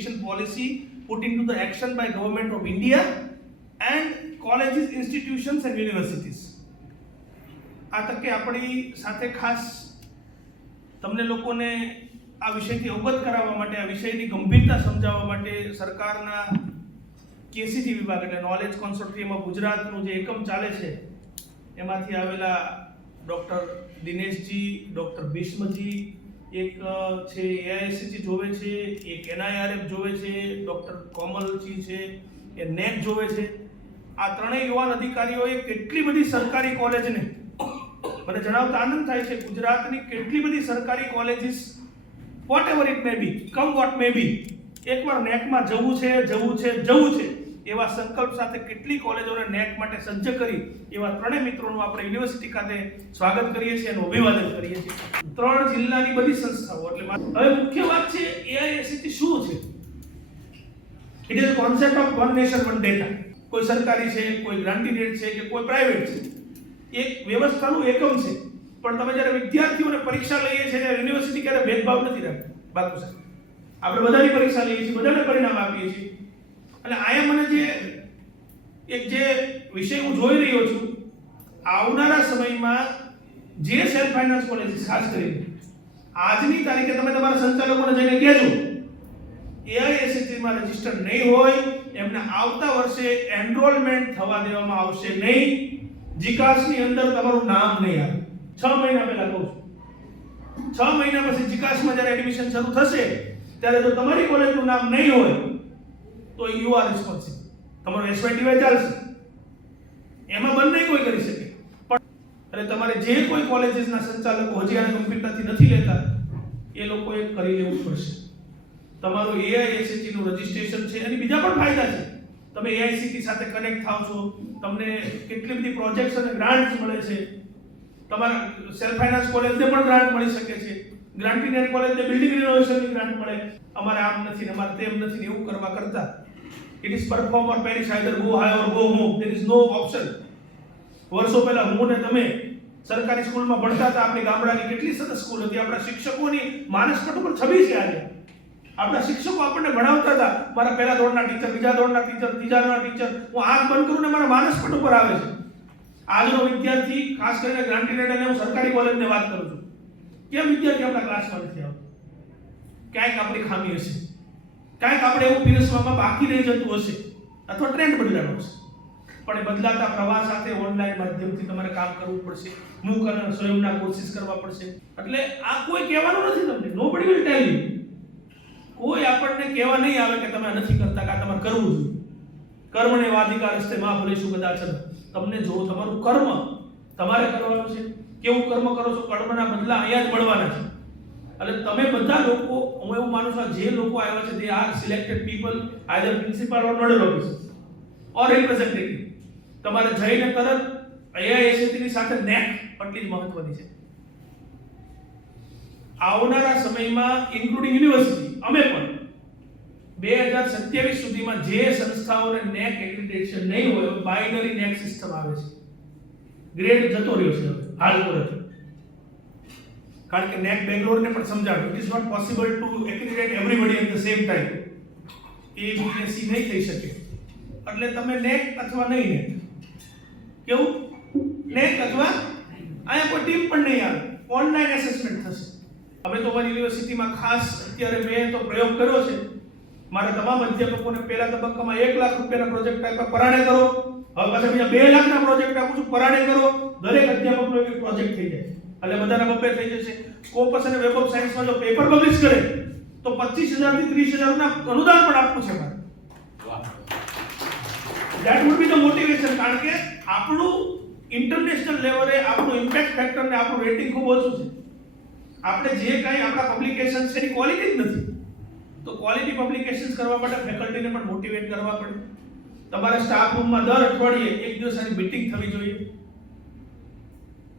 Education policy put into the action by government of India and colleges, institutions and universities. આ તકે આપણી સાથે ખાસ તમને લોકોને આ વિષયથી અવગત કરાવવા માટે આ વિષયની ગંભીરતા સમજાવવા માટે સરકારના કેસીસી વિભાગ એટલે નોલેજ કોન્સોર્ટિયમ ગુજરાતનું જે એકમ ચાલે છે એમાંથી આવેલા ડૉક્ટર દિનેશજી ડૉક્ટર ભીષ્મજી એક છે એઆઈસીસી જોવે છે, એક એનઆઈઆરએફ જોવે છે, ડૉક્ટર કોમલજી છે, એ નેટ જોવે છે. આ ત્રણેય યુવાન અધિકારીઓએ કેટલી બધી સરકારી કોલેજને મને જણાવતા આનંદ થાય છે, ગુજરાતની કેટલી બધી સરકારી colleges whatever it may be come what may be એકવાર નેટમાં જવું છે જવું છે જવું છે. એવા સંકલ્પ સાથે કેટલી કોલેજોને નેટ માટે સજ્જ કરી એવા ત્રણેય મિત્રોનું આપણે યુનિવર્સિટી ખાતે સ્વાગત કરીએ છીએ અને અભિવાદન કરીએ છીએ. ત્રણ જિલ્લાની બધી સંસ્થાઓ, એટલે હવે મુખ્ય વાત છે એઆઈએસસીટી શું છે? It is concept of one nation one data કોઈ સરકારી છે, કોઈ ગ્રાન્ટીડેડ છે કે કોઈ પ્રાઇવેટ છે. એક વ્યવસ્થાનું એકમ છે. પણ તમે જ્યારે વિદ્યાર્થીઓને પરીક્ષા લઈએ છીએ ત્યારે યુનિવર્સિટી ક્યારે ભેદભાવ નથી રાખતી? બાપુ સાહેબ, આપણે બધાની પરીક્ષા લઈએ છીએ, બધાને પરિણામ આપીએ છીએ. અને આયા મને જે એક જે વિષય હું જોઈ રહ્યો છું, આવનારા સમયમાં જે સેલ્ફ ફાઇનાન્સ કોલેજીસ ખાસ કરીને, આજની તારીખે તમે તમારા સંચાલકોને જઈને કહેજો એઆઈએસસીમાં રજિસ્ટર નહીં હોય, એમને આવતા વર્ષે એનરોલમેન્ટ થવા દેવામાં આવશે નહીં, જીકાસની અંદર તમારું નામ નહીં આવે. છ મહિના પહેલા કહું છું. છ મહિના પછી જીકાસમાં જ્યારે એડમિશન શરૂ થશે, ત્યારે જો તમારી કોલેજનું નામ નહીં હોય તો યુ આર રિસ્પોન્સિબલ તમારો એસવાયટીવાય ચાલશે. એમાં બંને કોઈ કરી શકે. પણ અને તમારે જે કોઈ કોલેજીસના સંચાલકો હજી આને ગંભીરતાથી નથી લેતા, એ લોકોએ કરી લેવું પડશે. તમારું એઆઈએસએસટી નું રજિસ્ટ્રેશન છે અને બીજા પણ ફાયદા છે. તમે એઆઈસીટી સાથે કનેક્ટ થાવ છો, તમને કેટલી બધી પ્રોજેક્ટ્સ અને ગ્રાન્ટ્સ મળે છે. તમારા સેલ્ફ ફાઇનાન્સ કોલેજને પણ ગ્રાન્ટ મળી શકે છે. ગ્રાન્ટીનેટ કોલેજને બિલ્ડિંગ રિનોવેશનની ગ્રાન્ટ મળે. અમારે આમ નથી અમારે તેમ નથી એવું કરવા કરતા. It is perform or perish either go high or go home. There is no option વર્ષો પહેલા હું ને તમે સરકારી સ્કૂલમાં ભણતા હતા. આપણી ગામડાની કેટલી સરસ સ્કૂલ હતી. આપણા શિક્ષકોની માનસપટ ઉપર છબી છે આજે. આપણા શિક્ષકો આપણને ભણાવતા હતા. મારા પહેલા ધોરણના ટીચર બીજા ધોરણના ટીચર ત્રીજા ટીચર હું આંખ બંધ કરું ને મારા માનસપટ ઉપર આવે છે. આજનો વિદ્યાર્થી, ખાસ કરીને ગ્રાન્ટીનેટ અને હું સરકારી કોલેજની વાત કરું છું. કેમ વિદ્યાર્થી આપણા ક્લાસમાં નથી આવતો? ક્યાંક આપણી ખામી હશે. ક્યાંક આપણે એવું પીરસવામાં બાકી રહી જતું હશે, અથવા ટ્રેન્ડ બદલાનો હશે. પણ એ બદલાતા પ્રવાહ સાથે ઓનલાઈન માધ્યમથી તમારે કામ કરવું પડશે. મૂક અને સ્વયંના કોશિશ કરવા પડશે. એટલે આ કોઈ કહેવાનું નથી તમને. નો બડી વિલ ટેલ કોઈ આપણને કહેવા નહીં આવે કે તમે નથી કરતા, કે તમારે કરવું જોઈએ. કર્મને વાધિકાર હસ્તે મા ભલેશું કદાચ તમને જો તમારું કર્મ તમારે કરવાનું છે કેવું કર્મ કરો છો, કર્મના બદલા અહીંયા જ મળવાના છે. એટલે તમે બધા લોકો, હું એવું માનું છું, જે લોકો આવ્યા છે તે are selected people either principal or nodal officer or representative તમારે જઈને તરત એઆઈએસએસટી ની સાથે નેક એટલી જ મહત્વની છે. આવનારા સમયમાં ઇન્ક્લુડિંગ યુનિવર્સિટી અમે પણ બે હજાર સત્યાવીસ સુધીમાં જે સંસ્થાઓને નેક એક્રિડિટેશન નહીં હોય, બાઇનરી નેક સિસ્ટમ આવે છે. ગ્રેડ જતો રહ્યો છે હવે, હાલ પૂરત કારણ કે નેટ બેંગ્લોરને પણ સમજાવ્યું. It is not possible to accreditate everybody at the same time A B ને સી નહીં થઈ શકે. એટલે તમે નેટ અથવા નહીં નેટ? કેવું? નેટ અથવા? અહીંયા કોઈ ટીમ પણ નહીં આવે. ઓનલાઈન એસેસમેન્ટ થશે. અમે તો અમારી યુનિવર્સિટીમાં ખાસ અત્યારે મેં તો પ્રયોગ કર્યો છે. મારા તમામ અધ્યાપકોને પહેલા તબક્કામાં એક લાખ રૂપિયાના પ્રોજેક્ટ આપ્યા. પરાણે કરો. હવે પાછા બીજા બે લાખના પ્રોજેક્ટ આપું છું. પરાણે કરો. દરેક અધ્યાપકનો એક પ્રોજેક્ટ થઈ જાય. એટલે બધાના બબ્બે થઈ જશે. સ્કોપસ અને વેબ ઓફ સાયન્સમાં જો પેપર પબ્લિશ કરે, તો પચીસ હજારથી ત્રીસ હજારના અનુદાન પણ આપવું છે મારે that would be the motivation કારણ કે આપણું ઇન્ટરનેશનલ લેવલે આપણું ઇમ્પેક્ટ ફેક્ટર ને આપણું રેટિંગ ખૂબ ઓછું છે. આપણે જે કાંઈ આપણા પબ્લિકેશન છે એની ક્વોલિટી જ નથી. તો ક્વોલિટી પબ્લિકેશન્સ કરવા માટે ફેકલ્ટીને પણ મોટિવેટ કરવા પડે. તમારા સ્ટાફ રૂમમાં દર અઠવાડિયે એક દિવસ આની મીટિંગ થવી જોઈએ.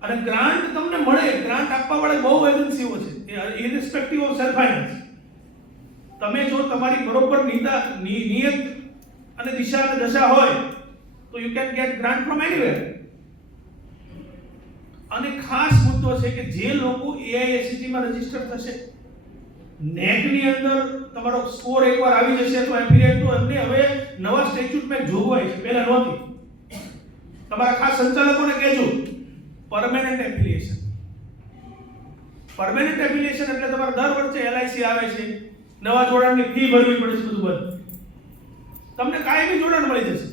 અને ગ્રાન્ટ તમને મળે. ગ્રાન્ટ આપવા વાળા બહુ એજન્સીઓ છે. ઇરિસ્પેક્ટિવ ઓફ સેલ્ફ ફાઇનાન્સ તમે જો તમારી બરોબર નિતા નિયત અને દિશા અને દશા હોય, તો you can get grant from anywhere અને ખાસ મુદ્દો છે કે જે લોકો એઆઈએસસીટી માં રજિસ્ટર થશે, નેટની અંદર તમારો સ્કોર એકવાર આવી જશે તો એફિલિએટ તો એમને હવે નવા સ્ટેચ્યુટમાં એક જોગવાઈ છે. પહેલા નહોતી. તમારા ખાસ સંચાલકોને કહેજો. પરમેનન્ટ એફિલિએશન પરમેનન્ટ એફિલિએશન એટલે તમારે દર વર્ષે એલઆઈસી આવે છે. નવા જોડાણની ફી ભરવી પડે છે બધું બંધ. તમને કાયમી જોડાણ મળી જશે.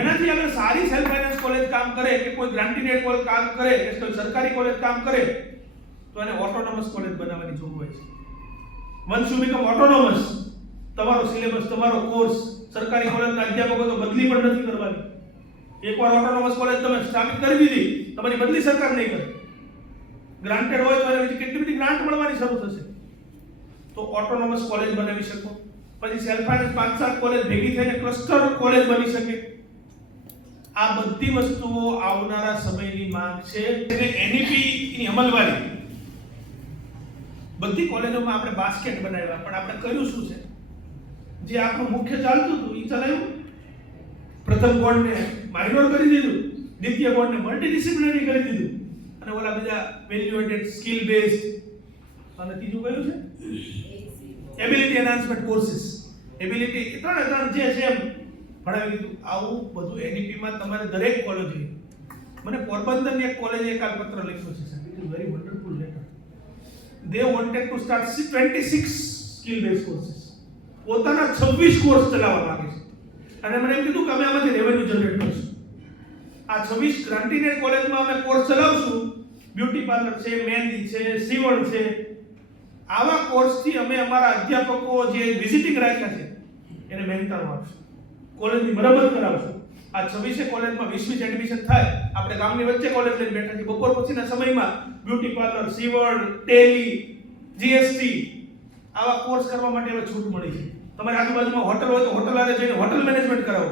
એનાથી અગર સારી સેલ્ફ ફાઇનાન્સ કોલેજ કામ કરે કે કોઈ ગ્રાન્ટેડ કોલેજ કામ કરે કે કોઈ સરકારી કોલેજ કામ કરે, તો એને ઓટોનોમસ કોલેજ બનાવવાની જોગવાઈ છે. વન્સ યુ બીકમ ઓટોનોમસ તમારો સિલેબસ તમારો કોર્સ સરકારી કોલેજના અધ્યાપકો તો બદલી પણ નથી કરવાની. એકવાર ઓટોનોમસ કોલેજ તમે સ્થાપિત કરી દીધી, તમારી બદલી સરકાર નહીં કરે. ગ્રાન્ટેડ હોય તો એને કેટલી બધી ગ્રાન્ટ મળવાની શરૂ થશે. તો ઓટોનોમસ કોલેજ બનાવી શકો. પછી સેલ્ફ ફાઇનાન્સ પાંચ સાત કોલેજ ભેગી થઈને ક્લસ્ટર કોલેજ બની શકે. આ બધી વસ્તુઓ આવનારા સમયની માંગ છે. અને એનઈપી ની અમલવારી. બધી કોલેજોમાં આપણે બાસ્કેટ બનાવ્યા, પણ આપણે કર્યું શું છે? જે આપણું મુખ્ય ચાલતું હતું એ ચલાવ્યું પ્રથમ બોર્ડને માઇનોર કરી દીધું. દ્વિતીય બોર્ડને મલ્ટીડિસિપ્લિનરી કરી દીધું. અને ઓલા બીજા વેલ્યુએટેડ સ્કિલ બેઝ અને ત્રીજું કયું છે? એબિલિટી એન્હાન્સમેન્ટ કોર્સિસ એબિલિટી ત્રણ ત્રણ જે છે એમ ભણાવી દીધું. આવું બધું એનઈપીમાં તમારે દરેક કોલેજ મને પોરબંદરની એક કોલેજે એક પત્ર લખ્યો છે, સાહેબ. It is very wonderful letter they wanted to start 26 skill base courses પોતાના 26 કોર્સ ચલાવવા માંગે છે. અને મને એમ કીધું કે અમે આમાંથી રેવન્યુ જનરેટ કરશું. આ 26 ગ્રાન્ટીનેડ કોલેજમાં અમે કોર્સ ચલાવશું. બ્યુટી પાર્લર છે, મહેંદી છે, સીવણ છે. આવા કોર્સથી અમે અમારા અધ્યાપકો જે વિઝિટિંગ રાખ્યા છે, એને મહેનતાણું આપશું. કોલેજની મરમત કરાવશું. આ છવ્વીસે કોલેજમાં વીસ એડમિશન થાય. આપણે ગામની વચ્ચે કોલેજ લઈને બેઠા છીએ. બપોર પછીના સમયમાં બ્યુટી પાર્લર સીવણ ટેલી જીએસટી આવા કોર્સ કરવા માટે હવે છૂટ મળી છે. તમારી આજુબાજુમાં હોટલ હોય તો હોટલ આજે જઈને હોટલ મેનેજમેન્ટ કરાવો.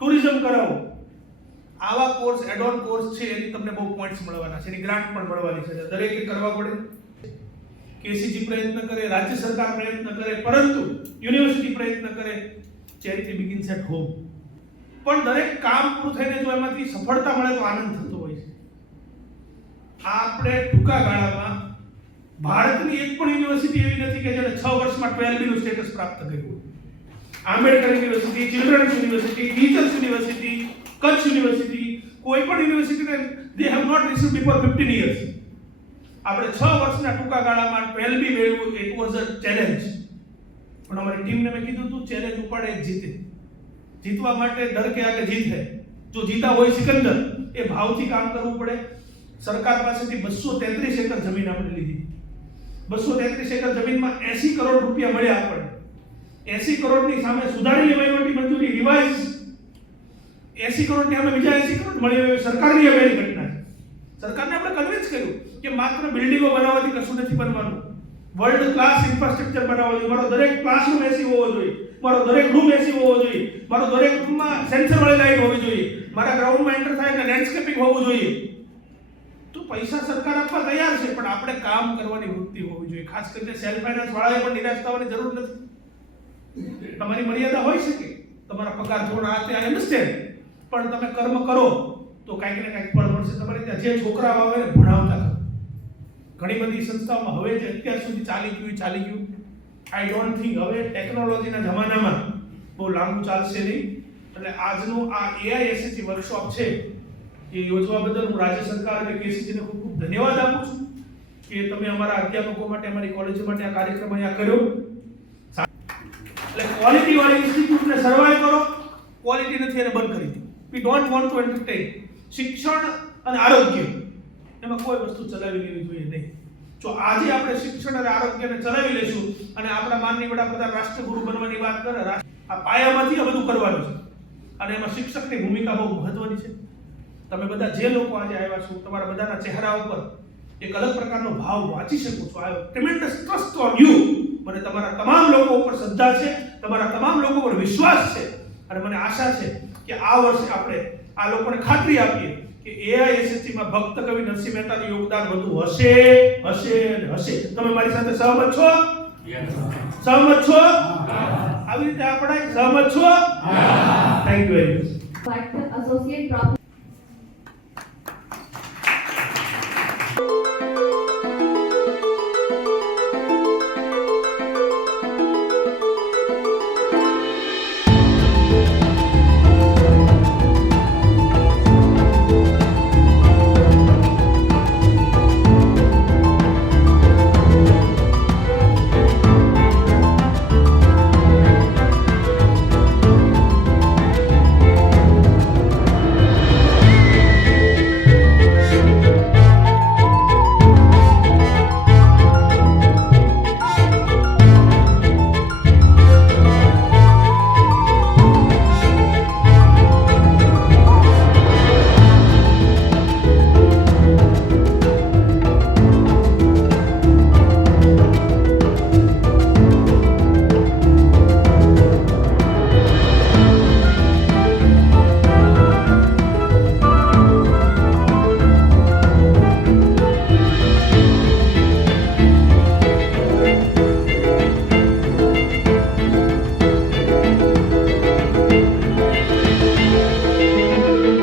ટુરિઝમ કરાવો. આવા કોર્સ એડોન કોર્સ છે, એની તમને બહુ પોઈન્ટ્સ મળવાના છે. એની ગ્રાન્ટ પણ મળવાની છે. દરેકે કરવા પડે. કેસીજી પ્રયત્ન કરે, રાજ્ય સરકાર પ્રયત્ન કરે, પરંતુ યુનિવર્સિટી પ્રયત્ન કરે ચેરિટી બિગિન્સ એટ હોમ પણ દરેક કામ પૂરું થઈને જો એમાંથી સફળતા મળે તો આનંદ થતો હોય છે. આપણે ટૂંકા ગાળામાં ભારતની એક પણ યુનિવર્સિટી એવી નથી કે જેને છ વર્ષમાં ટ્વેલ્વનું સ્ટેટસ પ્રાપ્ત કર્યું Ambedkar university, children's university, teachers university, Kutch university, કોઈ પણ યુનિવર્સિટીને they have not receive before 15 years આપણે છ વર્ષના ટૂંકા ગાળામાં ટ્વેલ્વી મેળવ્યું ઇટ વોઝ અ ચેલેન્જ પણ અમારી ટીમને મેં કીધું હતું ચેલેન્જ ઉપાડે જ જીતે. જીતવા માટે ડર કે આગે જીત હે. જો જીતા હોય સિકંદર, એ ભાવથી કામ કરવું પડે. સરકાર પાસેથી બસો તેત્રીસ એકર જમીન આપણે લીધી. બસો તેત્રીસ એકર જમીનમાં એસી કરોડ રૂપિયા મળ્યા આપણને એસી કરોડની સામે સુધારી વહીવટી મંજૂરી, રિવાઇઝ. એસી કરોડની સામે બીજા એસી કરોડ મળી એવી સરકારની હવેલી ઘટના સરકારને આપણે કન્વિન્સ કર્યું કે માત્ર બિલ્ડિંગો બનાવવાથી કશું નથી બનવાનું. વર્લ્ડ ક્લાસ ઇન્ફ્રાસ્ટ્રક્ચર બનાવવો જોઈએ. મારો દરેક ક્લાસરૂમ એસી હોવો જોઈએ. મારો દરેક રૂમ એસી હોવો જોઈએ. મારો દરેક રૂમમાં સેન્સર વાળી લાઈટ હોવી જોઈએ. મારા ગ્રાઉન્ડમાં એન્ટર થાય એટલે લેન્ડસ્કેપિંગ હોવું જોઈએ. પૈસા સરકાર આપવા તૈયાર છે, પણ આપણે કામ કરવાની વૃત્તિ હોવી જોઈએ. ખાસ કરીને સેલ્ફ ફાઇનાન્સ વાળાએ પણ નિરાશ થવાની જરૂર નથી. તમારી મર્યાદા હોઈ શકે તમારા પગાર ધોરણ આ તે અન્ડરસ્ટેન્ડ પણ તમે કર્મ કરો, તો કાંઈક ને કાંઈક ફળ મળશે તમારે ત્યાં. જે છોકરા આવે એને ભણાવતા કરો. ઘણી બધી સંસ્થાઓમાં હવે જે અત્યાર સુધી ચાલી ગયું ચાલી ગયું. આઈ ડોન્ટ થિંક હવે ટેકનોલોજીના જમાનામાં બહુ લાંબુ ચાલશે નહીં. એટલે આજનું આ એઆઈએસએસી વર્કશોપ છે એ યોજવા બદલ હું રાજ્ય સરકાર અને કેસીજીને ખૂબ ખૂબ ધન્યવાદ આપું છું કે તમે અમારા અધ્યાપકો માટે, અમારી કોલેજો માટે આ કાર્યક્રમ અહીંયા કર્યો. એટલે ક્વોલિટી વાળી ઇન્સ્ટિટ્યૂટને સર્વાઈવ કરો. ક્વોલિટી નથી એને બંધ કરી દો we don't want to entertain શિક્ષણ અને આરોગ્ય, એમાં કોઈ વસ્તુ ચલાવી લેવી જોઈએ નહીં. જો આજે આપણે શિક્ષણ અને આરોગ્યને ચલાવી લઈશું અને આપણા માનની વડાપ્રધાન રાષ્ટ્રગુરુ બનવાની વાત કરે આ પાયામાંથી આ બધું કરવાનું છે. અને એમાં શિક્ષકની ભૂમિકા બહુ મહત્વની છે. તમે બધા જે લોકો આજે આવ્યા છો તમારા બધાના ચહેરા ઉપર એક અલગ પ્રકારનો ભાવ વાંચી શકો છો. આ ટ્રેમેન્ડસ ટ્રસ્ટ ઓન યુ મને તમારા તમામ લોકો ઉપર શ્રદ્ધા છે તમારા તમામ લોકો પર વિશ્વાસ છે. અને મને આશા છે કે આ વર્ષે આપણે આ લોકોને ખાતરી આપીએ કે એઆઈએસએસસી માં ભક્ત કવિ નરસિંહ મહેતાનું યોગદાન વધુ હશે હશે અને હશે. તમે મારી સાથે સહમત છો? સહમત છો? આવી રીતે આપણે સહમત છો? Thank you very much professor